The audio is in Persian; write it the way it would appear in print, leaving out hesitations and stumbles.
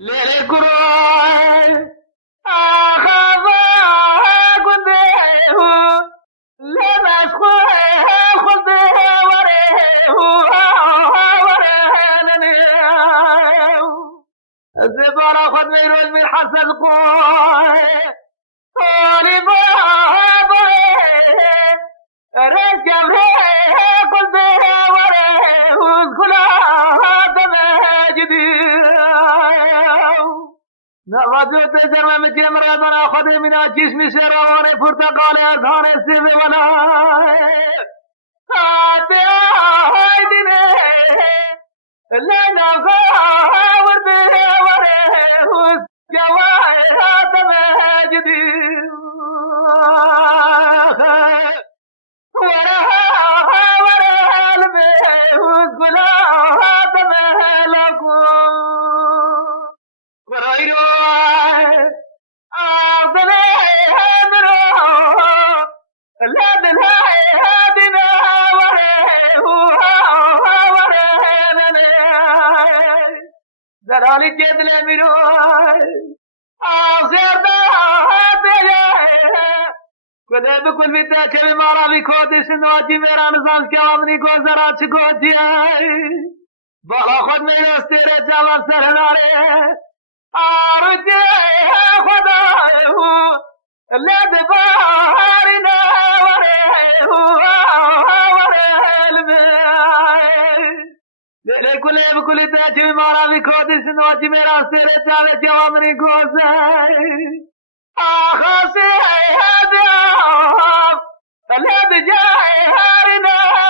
للكروي أخذ قده لبس خذه وريه ورهنني الزبر خذ من حسن قوي طالب رجم قده وريه وكلها تمجدي نغدو تجرم مجمرة من أخذ من أجيش مسيرة برتقال أذهان السيف ولا هايدني لنا ورده وره جواهرات مجدي ورها المهوز قلات مهلكو ورأيو زرالي جدل ميروي آخر كده بكل بيتا كل مارا بكودي سنواتي ميرا نظام كامني کو زرا چکوتي بخا خود میں استیرے چاور سرنارے آرجے خدای ہو لد بارنا لكل بكل تاجي مارا بكودي سنواتي ميرا استيرے چاور جوامني کو آخر سے ہے لد جائے ہارنا